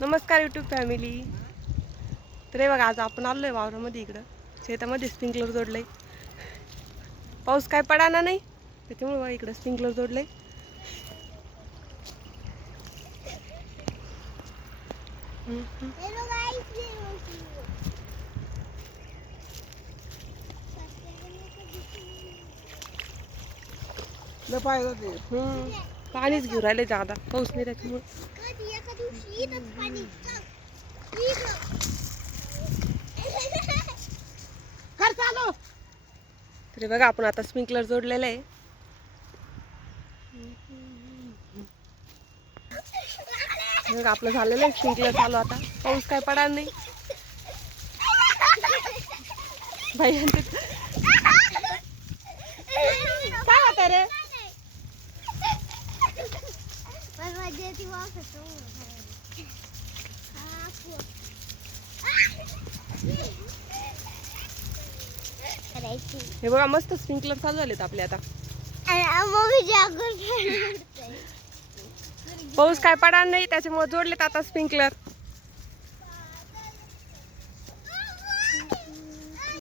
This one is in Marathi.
नमस्कार यूट्यूब फॅमिली. तर हे बघा, आज आपण आलोय वावरामध्ये. इकडं शेतामध्ये स्प्रिंकलर जोडलंय. पाऊस काय पडाना नाही, त्याच्यामुळे बघा इकडं स्प्रिंकलर जोडलंय. पाणीच घेऊन राहिले जादा, पाऊस नाही त्याच्यामुळे. तरी बघा, आपण आता स्प्रिंकलर जोडलेलं आहे. बघा, आपलं झालेलं आहे स्प्रिंकलर चालू. आता पाऊस काय पडणार नाही. भाई काय होतं रे? हे बघा, मस्त स्प्रिंकलर चालू झालेत आपले आता. पाऊस काय पडणार नाही त्याच्यामुळे जोडलेत आता स्प्रिंकलर.